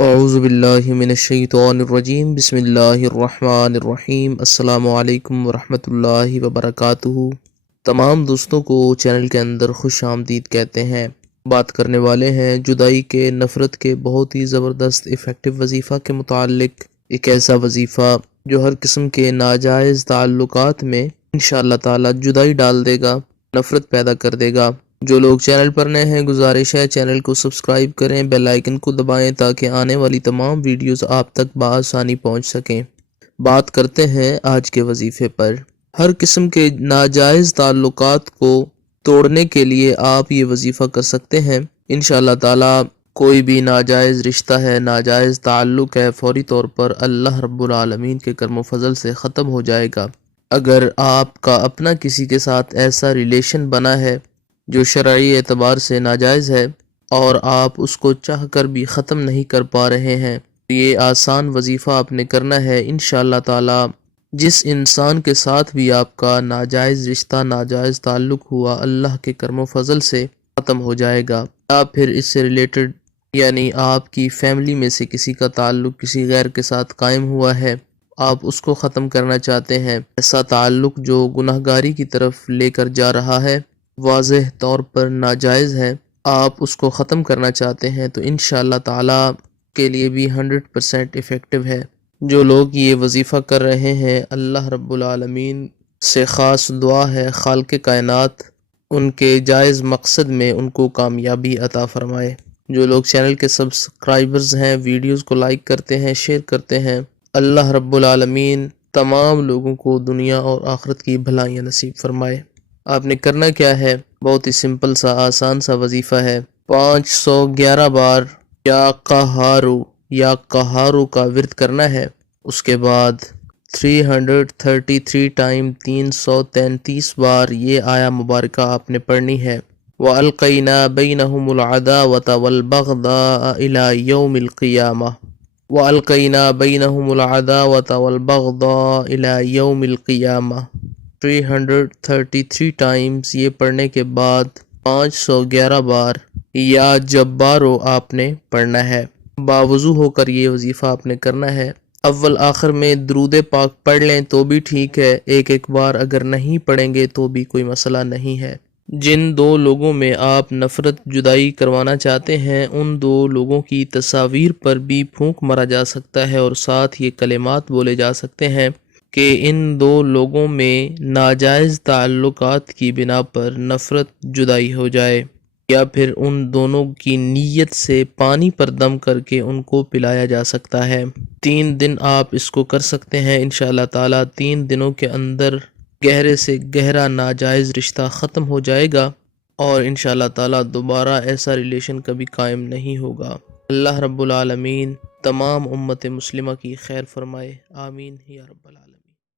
اعوذ باللہ من الشیطان الرجیم بسم اللہ الرحمن الرحیم السلام علیکم ورحمۃ اللہ وبرکاتہ۔ تمام دوستوں کو چینل کے اندر خوش آمدید کہتے ہیں۔ بات کرنے والے ہیں جدائی کے، نفرت کے بہت ہی زبردست افیکٹو وظیفہ کے متعلق۔ ایک ایسا وظیفہ جو ہر قسم کے ناجائز تعلقات میں انشاءاللہ تعالی جدائی ڈال دے گا، نفرت پیدا کر دے گا۔ جو لوگ چینل پر نئے ہیں، گزارش ہے چینل کو سبسکرائب کریں، بیل آئیکن کو دبائیں تاکہ آنے والی تمام ویڈیوز آپ تک بآسانی پہنچ سکیں۔ بات کرتے ہیں آج کے وظیفے پر۔ ہر قسم کے ناجائز تعلقات کو توڑنے کے لیے آپ یہ وظیفہ کر سکتے ہیں۔ انشاءاللہ تعالی کوئی بھی ناجائز رشتہ ہے، ناجائز تعلق ہے، فوری طور پر اللہ رب العالمین کے کرم و فضل سے ختم ہو جائے گا۔ اگر آپ کا اپنا کسی کے ساتھ ایسا ریلیشن بنا ہے جو شرعی اعتبار سے ناجائز ہے اور آپ اس کو چاہ کر بھی ختم نہیں کر پا رہے ہیں، یہ آسان وظیفہ آپ نے کرنا ہے۔ انشاءاللہ تعالی جس انسان کے ساتھ بھی آپ کا ناجائز رشتہ، ناجائز تعلق ہوا، اللہ کے کرم و فضل سے ختم ہو جائے گا۔ آپ پھر اس سے ریلیٹڈ یعنی آپ کی فیملی میں سے کسی کا تعلق کسی غیر کے ساتھ قائم ہوا ہے، آپ اس کو ختم کرنا چاہتے ہیں، ایسا تعلق جو گناہگاری کی طرف لے کر جا رہا ہے، واضح طور پر ناجائز ہے، آپ اس کو ختم کرنا چاہتے ہیں، تو انشاءاللہ تعالی کے لیے بھی 100% افیکٹو ہے۔ جو لوگ یہ وظیفہ کر رہے ہیں، اللہ رب العالمین سے خاص دعا ہے خالق کائنات ان کے جائز مقصد میں ان کو کامیابی عطا فرمائے۔ جو لوگ چینل کے سبسکرائبرز ہیں، ویڈیوز کو لائک کرتے ہیں، شیئر کرتے ہیں، اللہ رب العالمین تمام لوگوں کو دنیا اور آخرت کی بھلائیاں نصیب فرمائے۔ آپ نے کرنا کیا ہے؟ بہت ہی سمپل سا آسان سا وظیفہ ہے۔ 511 بار یا قہارو کا ورد کرنا ہے۔ اس کے بعد 333 ٹائم 333 بار یہ آیا مبارکہ آپ نے پڑھنی ہے۔ وَأَلْقَيْنَا بَيْنَهُمُ الْعَدَاوَةَ وَالْبَغْضَاءَ إِلَى يَوْمِ الْقِيَامَةِ وَأَلْقَيْنَا بَيْنَهُمُ الْعَدَاوَةَ وَالْبَغْضَاءَ إِلَى يَوْمِ الْقِيَامَةِ 333 ٹائمز یہ پڑھنے کے بعد 511 بار یا جبارو آپ نے پڑھنا ہے۔ باوضو ہو کر یہ وظیفہ آپ نے کرنا ہے۔ اول آخر میں درود پاک پڑھ لیں تو بھی ٹھیک ہے، ایک بار اگر نہیں پڑھیں گے تو بھی کوئی مسئلہ نہیں ہے۔ جن دو لوگوں میں آپ نفرت جدائی کروانا چاہتے ہیں، ان دو لوگوں کی تصاویر پر بھی پھونک مارا جا سکتا ہے اور ساتھ یہ کلمات بولے جا سکتے ہیں کہ ان دو لوگوں میں ناجائز تعلقات کی بنا پر نفرت جدائی ہو جائے، یا پھر ان دونوں کی نیت سے پانی پر دم کر کے ان کو پلایا جا سکتا ہے۔ 3 دن آپ اس کو کر سکتے ہیں انشاءاللہ تعالی۔ 3 دنوں کے اندر گہرے سے گہرا ناجائز رشتہ ختم ہو جائے گا اور انشاءاللہ تعالی دوبارہ ایسا ریلیشن کبھی قائم نہیں ہوگا۔ اللہ رب العالمین تمام امت مسلمہ کی خیر فرمائے، آمین یا رب العالمین۔